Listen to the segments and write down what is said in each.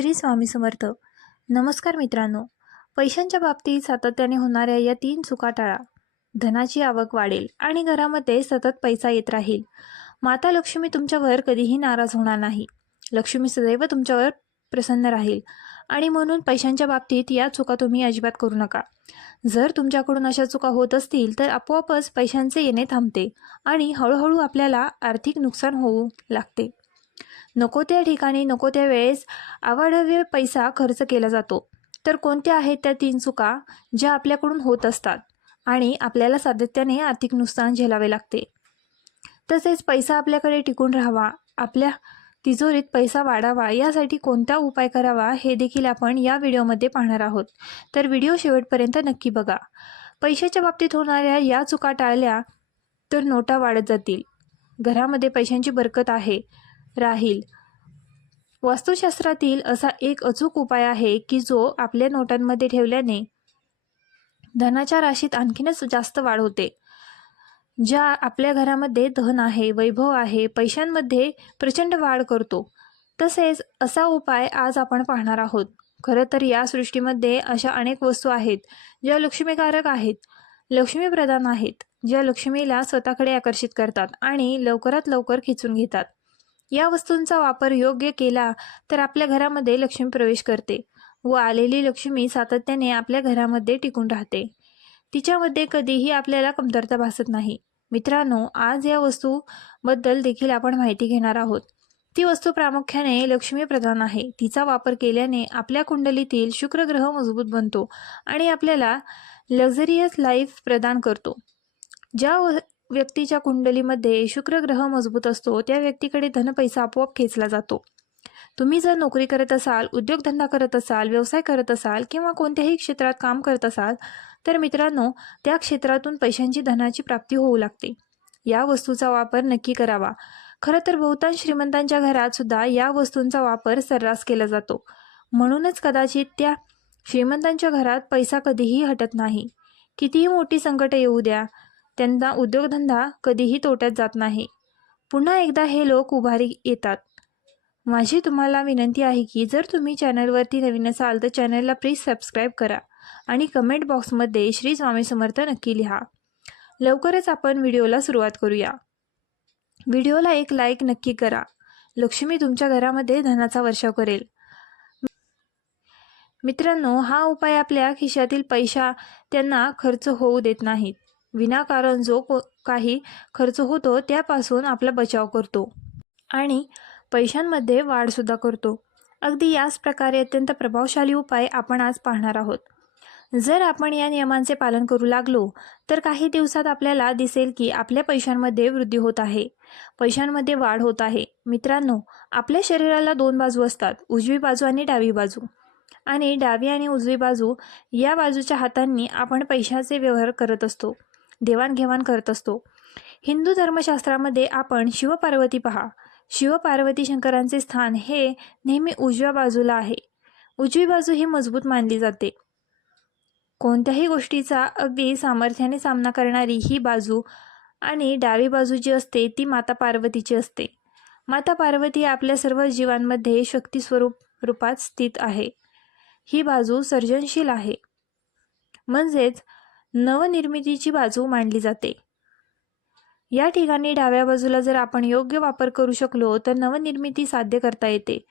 श्री स्वामी समर्थ. नमस्कार मित्रांनो. पैशांच्या बाबतीत सातत्याने होणाऱ्या या तीन चुका टाळा धनाची आवक वाढेल आणि घरामध्ये सतत पैसा येत राहील. माता लक्ष्मी तुमच्यावर कधीही नाराज होणार नाही. लक्ष्मी सदैव तुमच्यावर प्रसन्न राहील. आणि म्हणून पैशांच्या बाबतीत या चुका तुम्ही अजिबात करू नका. जर तुमच्याकडून अशा चुका होत असतील तर आपोआपच पैशांचे येणे थांबते आणि हळूहळू आपल्याला आर्थिक नुकसान होऊ लागते. नको त्या ठिकाणी नको त्या वेळेस आवाढव्य पैसा खर्च केला जातो. तर कोणत्या आहेत त्या तीन चुका ज्या आपल्याकडून होत असतात आणि आपल्याला सातत्याने आर्थिक नुकसान झेलावे लागते? तसेच पैसा आपल्याकडे टिकून राहावा आपल्या तिजोरीत पैसा वाढावा यासाठी कोणता उपाय करावा हे देखील आपण या व्हिडिओमध्ये पाहणार आहोत. तर व्हिडिओ शेवटपर्यंत नक्की बघा. पैशाच्या बाबतीत होणाऱ्या या चुका टाळल्या तर नोटा वाढत जातील. घरामध्ये पैशांची बरकत आहे. राहील. वास्तुशास्त्रातील असा एक अचूक उपाय आहे की जो आपल्या नोटांमध्ये ठेवल्याने धनाच्या राशीत आणखीनच जास्त वाढ होते. ज्या आपल्या घरामध्ये धन आहे वैभव आहे पैशांमध्ये प्रचंड वाढ करतो तसेच असा उपाय आज आपण पाहणार आहोत. खरं तर या सृष्टीमध्ये अशा अनेक वस्तू आहेत ज्या लक्ष्मीकारक आहेत लक्ष्मीप्रधान आहेत ज्या लक्ष्मीला स्वतःकडे आकर्षित करतात आणि लवकरात लवकर खिचून घेतात. या वस्तूंचा वापर योग्य केला तर आपल्या घरामध्ये लक्ष्मी प्रवेश करते व आलेली लक्ष्मी सातत्याने आपल्या घरामध्ये टिकून राहते. तिच्यामध्ये कधीही आपल्याला कमतरता भासत नाही. मित्रांनो आज या वस्तूबद्दल देखील आपण माहिती घेणार आहोत. ती वस्तू प्रामुख्याने लक्ष्मीप्रधान आहे. तिचा वापर केल्याने आपल्या कुंडलीतील शुक्रग्रह मजबूत बनतो आणि आपल्याला लक्झरियस लाईफ प्रदान करतो. ज्या व- व्यक्तीच्या कुंडलीमध्ये शुक्र ग्रह मजबूत असतो त्या व्यक्तीकडे धनपैसा आपोआप खेचला जातो. तुम्ही जर नोकरी करत असाल उद्योगधंदा करत असाल व्यवसाय करत असाल किंवा कोणत्याही क्षेत्रात काम करत असाल तर मित्रांनो त्या क्षेत्रातून पैशांची धनाची प्राप्ती होऊ लागते. या वस्तूचा वापर नक्की करावा. खरं तर बहुतांश श्रीमंतांच्या घरात सुद्धा या वस्तूंचा वापर सर्रास केला जातो. म्हणूनच कदाचित त्या श्रीमंतांच्या घरात पैसा कधीही हटत नाही. कितीही मोठी संकट येऊ द्या त्यांना उद्योगधंदा कधीही तोट्यात जात नाही. पुन्हा एकदा हे लोक उभारी येतात. माझी तुम्हाला विनंती आहे की जर तुम्ही चॅनलवरती नवीन असाल तर चॅनलला प्लीज सबस्क्राईब करा आणि कमेंट बॉक्समध्ये श्री स्वामी समर्थ नक्की लिहा. लवकरच आपण व्हिडिओला सुरुवात करूया. व्हिडिओला एक लाईक नक्की करा. लक्ष्मी तुमच्या घरामध्ये धनाचा वर्षाव करेल. मित्रांनो हा उपाय आपल्या खिशातील पैसा त्यांना खर्च होऊ देत नाहीत. विनाकारण जो को काही खर्च होतो त्यापासून आपला बचाव करतो. आणि पैशांमध्ये वाढसुद्धा करतो. अगदी याच प्रकारे अत्यंत प्रभावशाली उपाय आपण आज पाहणार आहोत. जर आपण या नियमांचे पालन करू लागलो तर काही दिवसात आपल्याला दिसेल की आपल्या पैशांमध्ये वृद्धी होत आहे. पैशांमध्ये वाढ होत आहे. मित्रांनो आपल्या शरीराला दोन बाजू असतात उजवी बाजू आणि डावी बाजू. आणि डावी आणि उजवी बाजू या बाजूच्या हातांनी आपण पैशाचे व्यवहार करत असतो. देवाणघेवाण करत असतो. हिंदू धर्मशास्त्रामध्ये आपण शिवपार्वती पहा. शिवपार्वती शंकरांचे स्थान हे नेहमी उजव्या बाजूला आहे. उजवी बाजू ही मजबूत मानली जाते. कोणत्याही गोष्टीचा अगदी सामर्थ्याने सामना करणारी ही बाजू आणि डावी बाजू जी असते ती माता पार्वतीची असते. माता पार्वती आपल्या सर्व जीवांमध्ये शक्ती स्वरूप रूपात स्थित आहे. ही बाजू सर्जनशील आहे. म्हणजेच नवनिर्मितीची बाजू मांडली जाते. या ठिकाणी डाव्या बाजूला जर आपण योग्य वापर करू शकलो तर नवनिर्मिती साध्य करता येते.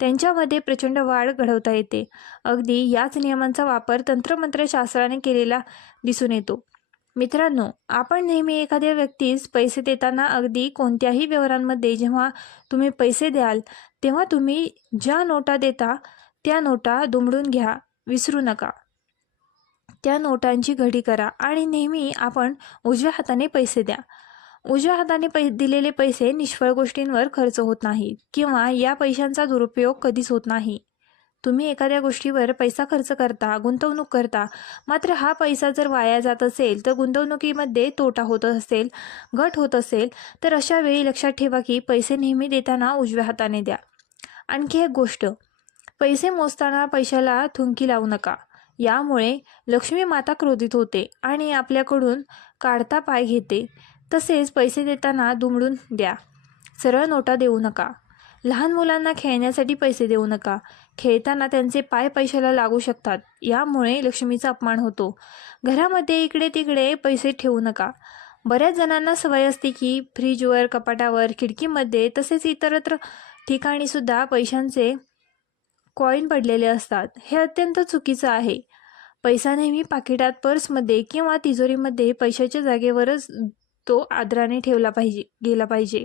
त्यांच्यामध्ये प्रचंड वाढ घडवता येते. अगदी याच नियमांचा वापर तंत्रमंत्रशास्त्राने केलेला दिसून येतो. मित्रांनो आपण नेहमी एखाद्या व्यक्तीस पैसे देताना अगदी कोणत्याही व्यवहारांमध्ये जेव्हा तुम्ही पैसे द्याल तेव्हा तुम्ही ज्या नोटा देता त्या नोटा दुमडून घ्या विसरू नका. त्या नोटांची घडी करा आणि नेहमी आपण उजव्या हाताने पैसे द्या. उजव्या हाताने पै दिलेले पैसे निष्फळ गोष्टींवर खर्च होत नाही किंवा या पैशांचा दुरुपयोग कधीच होत नाही. तुम्ही एखाद्या गोष्टीवर पैसा खर्च करता गुंतवणूक करता मात्र हा पैसा जर वाया जात असेल तर गुंतवणुकीमध्ये तोटा होत असेल घट होत असेल तर अशा वेळी लक्षात ठेवा की पैसे नेहमी देताना उजव्या हाताने द्या. आणखी एक गोष्ट पैसे मोजताना पैशाला थुंकी लावू नका. यामुळे लक्ष्मी माता क्रोधित होते आणि आपल्याकडून काढता पाय घेते. तसेच पैसे देताना दुमडून द्या. सरळ नोटा देऊ नका. लहान मुलांना खेळण्यासाठी पैसे देऊ नका. खेळताना त्यांचे पाय पैशाला लागू शकतात. यामुळे लक्ष्मीचा अपमान होतो. घरामध्ये इकडे तिकडे पैसे ठेवू नका. बऱ्याच जणांना सवय असते की फ्रीजवर कपाटावर खिडकीमध्ये तसेच इतरत्र ठिकाणीसुद्धा पैशांचे कॉईन पडलेले असतात. हे अत्यंत चुकीचं आहे. पैसा नेहमी पाकिटात पर्समध्ये किंवा तिजोरीमध्ये पैशाच्या जागेवरच तो आदराने ठेवला पाहिजे गेला पाहिजे.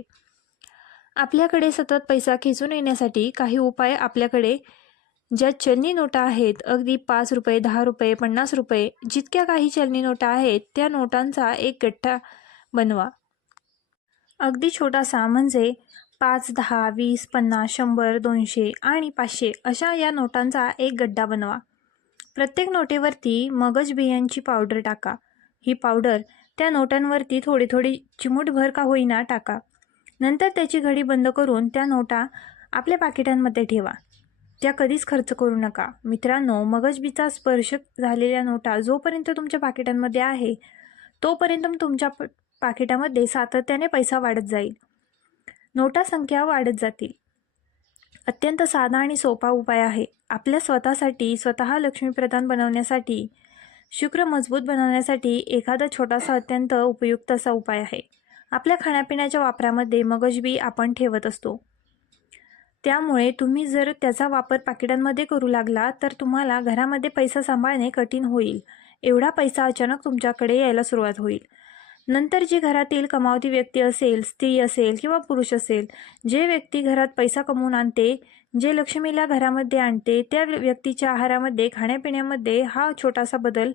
आपल्याकडे सतत पैसा खेचून येण्यासाठी काही उपाय आपल्याकडे ज्या चलनी नोटा आहेत अगदी पाच रुपये दहा रुपये पन्नास रुपये जितक्या काही चलनी नोटा आहेत त्या नोटांचा एक गठ्ठा बनवा. अगदी छोटासा म्हणजे पाच दहा वीस पन्नास शंभर दोनशे आणि पाचशे अशा या नोटांचा एक गड्डा बनवा. प्रत्येक नोटेवरती मगज बियांची पावडर टाका. ही पावडर त्या नोटांवरती थोडी थोडी चिमूटभर का होईना टाका. नंतर त्याची घडी बंद करून त्या नोटा आपल्या पाकिटांमध्ये ठेवा. त्या कधीच खर्च करू नका. मित्रांनो मगजबीचा स्पर्श झालेल्या नोटा जोपर्यंत तुमच्या पाकिटांमध्ये आहे तोपर्यंत तुमच्या प पाकिटामध्ये सातत्याने पैसा वाढत जाईल. नोटा संख्या वाढत जातील. अत्यंत साधा आणि सोपा उपाय आहे. आपल्या स्वतःसाठी स्वतः लक्ष्मीप्रधान बनवण्यासाठी शुक्र मजबूत बनवण्यासाठी एखादा छोटासा अत्यंत उपयुक्त असा उपाय आहे. आपल्या खाण्यापिण्याच्या वापरामध्ये मगजबी आपण ठेवत असतो. त्यामुळे तुम्ही जर त्याचा वापर पाकिटांमध्ये करू लागला तर तुम्हाला घरामध्ये पैसा सांभाळणे कठीण होईल. एवढा पैसा अचानक तुमच्याकडे यायला सुरुवात होईल. नंतर जी घरातील कमावती व्यक्ती असेल स्त्री असेल किंवा पुरुष असेल जे व्यक्ती घरात पैसा कमवून आणते जे लक्ष्मीला घरामध्ये आणते त्या व्यक्तीच्या आहारामध्ये खाण्यापिण्यामध्ये हा छोटासा बदल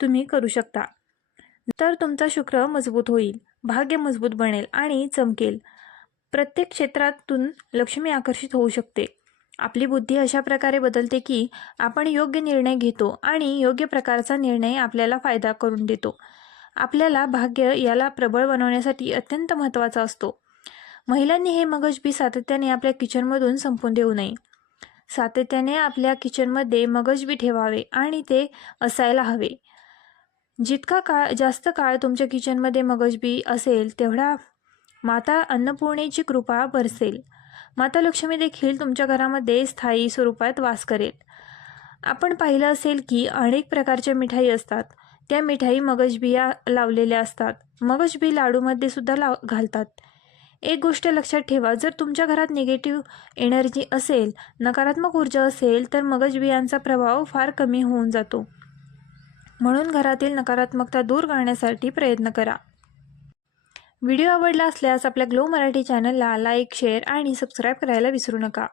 तुम्ही करू शकता. तर तुमचा शुक्र मजबूत होईल भाग्य मजबूत बनेल आणि चमकेल. प्रत्येक क्षेत्रातून लक्ष्मी आकर्षित होऊ शकते. आपली बुद्धी अशा प्रकारे बदलते की आपण योग्य निर्णय घेतो आणि योग्य प्रकारचा निर्णय आपल्याला फायदा करून देतो. आपल्याला भाग्य याला प्रबळ बनवण्यासाठी अत्यंत महत्त्वाचा असतो. महिलांनी हे मगजबी सातत्याने आपल्या किचनमधून संपून देऊ नये. सातत्याने आपल्या किचनमध्ये मगजबी ठेवावे आणि ते असायला हवे. जितका काळ जास्त काळ तुमच्या किचनमध्ये मगजबी असेल तेवढा माता अन्नपूर्णेची कृपा बरसेल. माता लक्ष्मी देखील तुमच्या घरामध्ये स्थायी स्वरूपात वास करेल. आपण पाहिलं असेल की अनेक प्रकारच्या मिठाई असतात. त्या मिठाई मगजबिया लावलेल्या असतात. मगजबी लाडूमध्ये सुद्धा लाव घालतात. एक गोष्ट लक्षात ठेवा जर तुमच्या घरात निगेटिव्ह एनर्जी असेल नकारात्मक ऊर्जा असेल तर मगजबियांचा प्रभाव फार कमी होऊन जातो. म्हणून घरातील नकारात्मकता दूर करण्यासाठी प्रयत्न करा. व्हिडिओ आवडला असल्यास आपल्या ग्लो मराठी चॅनलला लाईक शेअर आणि सबस्क्राईब करायला विसरू नका.